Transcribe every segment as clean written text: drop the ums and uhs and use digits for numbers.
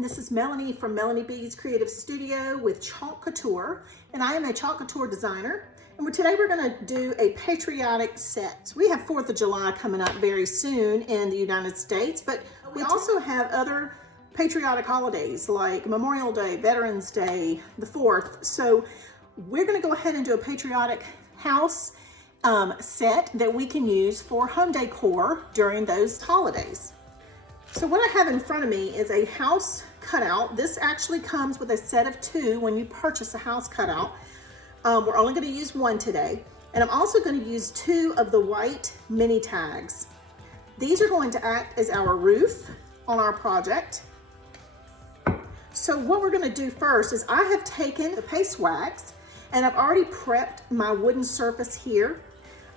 everyone, this is Melanie from Melanie B's Creative Studio with Chalk Couture, and I am a Chalk Couture designer. And today we're going to do a patriotic set. We have 4th of July coming up very soon in the United States, but we also have other patriotic holidays like Memorial Day, Veterans Day, the 4th. So we're going to go ahead and do a patriotic house set that we can use for home decor during those holidays. So what I have in front of me is a house cutout. This actually comes with a set of 2 when you purchase a house cutout. We're only going to use 1 today. And I'm also going to use 2 of the white mini tags. These are going to act as our roof on our project. So what we're going to do first is I have taken the paste wax and I've already prepped my wooden surface here.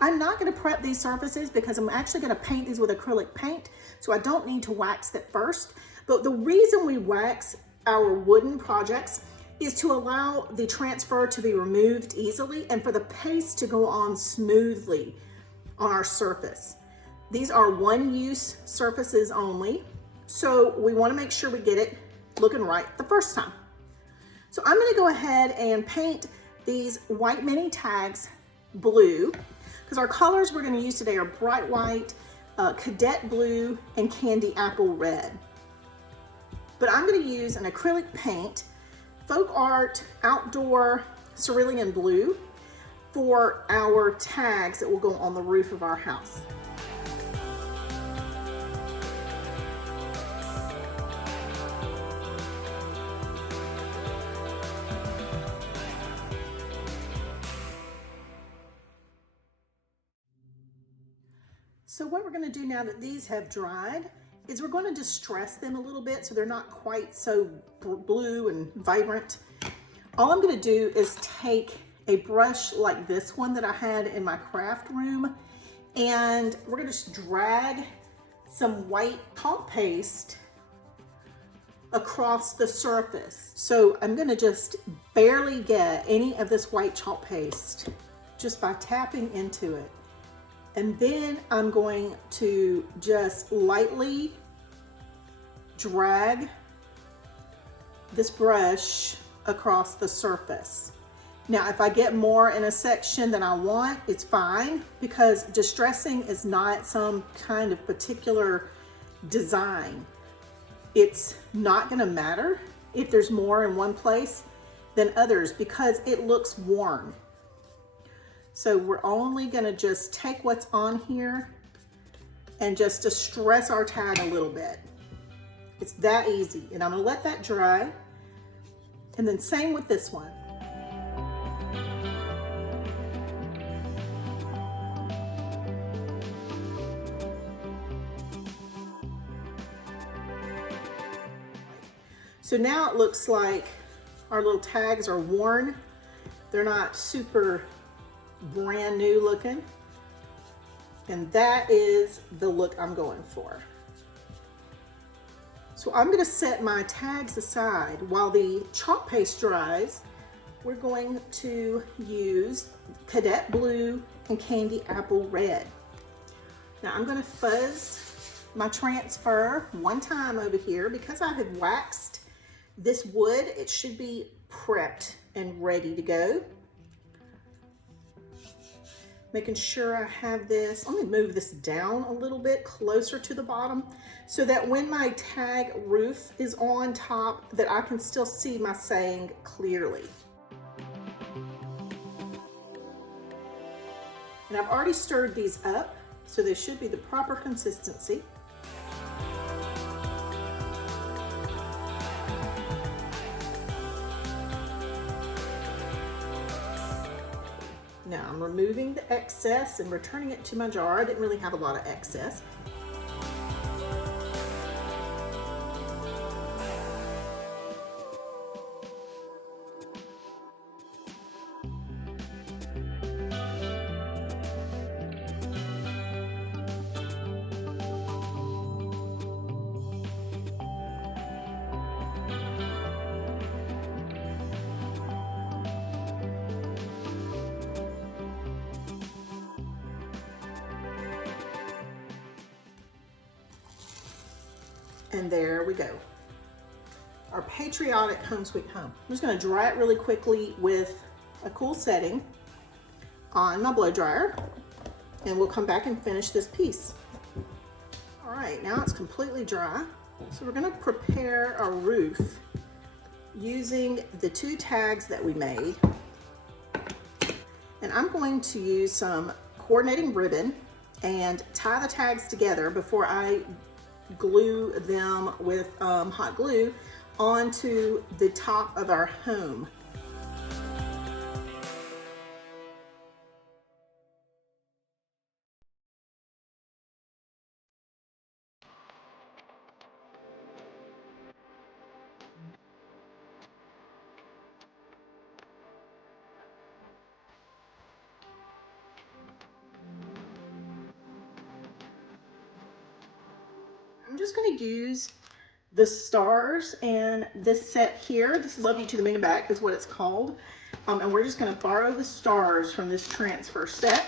I'm not going to prep these surfaces because I'm actually going to paint these with acrylic paint, so I don't need to wax it first. But the reason we wax our wooden projects is to allow the transfer to be removed easily and for the paste to go on smoothly on our surface. These are one-use surfaces only, so we want to make sure we get it looking right the first time. So I'm going to go ahead and paint these white mini tags blue, because our colors we're going to use today are bright white, cadet blue, and candy apple red. But I'm going to use an acrylic paint, folk art outdoor cerulean blue, for our tags that will go on the roof of our house. So what we're going to do now that these have dried is we're going to distress them a little bit so they're not quite so blue and vibrant. All I'm going to do is take a brush like this one that I had in my craft room, and we're going to just drag some white chalk paste across the surface. So I'm going to just barely get any of this white chalk paste just by tapping into it. And then I'm going to just lightly drag this brush across the surface. Now, if I get more in a section than I want, it's fine, because distressing is not some kind of particular design. It's not going to matter if there's more in one place than others because it looks worn. So we're only going to just take what's on here and just distress our tag a little bit. It's that easy. And I'm going to let that dry. And then same with this one. So now it looks like our little tags are worn. They're not super brand new looking, and that is the look I'm going for. So I'm going to set my tags aside while the chalk paste dries. We're going to use cadet blue and candy apple red. Now I'm going to fuzz my transfer one time over here. Because I have waxed this wood, it should be prepped and ready to go. Making sure I have this. Let me move this down a little bit closer to the bottom so that when my tag roof is on top, that I can still see my saying clearly. And I've already stirred these up, so they should be the proper consistency. Now I'm removing the excess and returning it to my jar. I didn't really have a lot of excess. And there we go. our patriotic home sweet home. I'm just gonna dry it really quickly with a cool setting on my blow dryer, and we'll come back and finish this piece. All right, now it's completely dry. So we're gonna prepare our roof using the 2 tags that we made. And I'm going to use some coordinating ribbon and tie the tags together before I glue them with hot glue onto the top of our home. I'm just going to use the stars and this set here. This is Love You to the Moon and Back is what it's called. And we're just going to borrow the stars from this transfer set.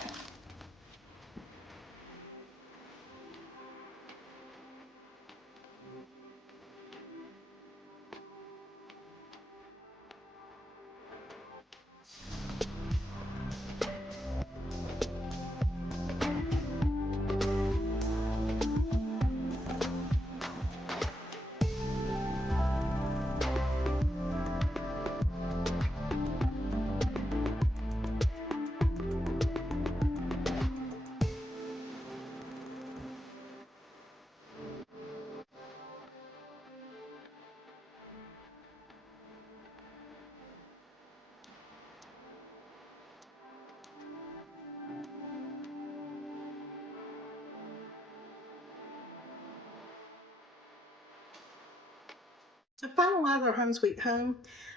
To finalize our home sweet home,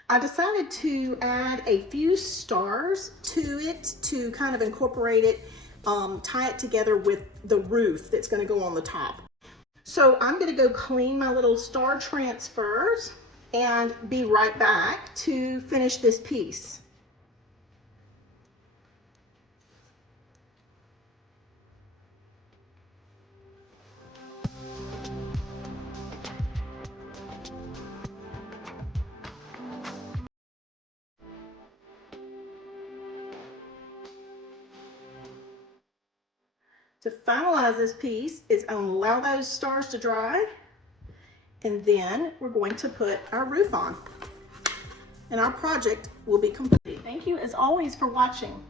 I decided to add a few stars to it to kind of incorporate it, tie it together with the roof that's going to go on the top. So I'm going to go clean my little star transfers and be right back to finish this piece. To finalize this piece is I'm going to allow those stars to dry, and then we're going to put our roof on, and our project will be complete. Thank you as always for watching.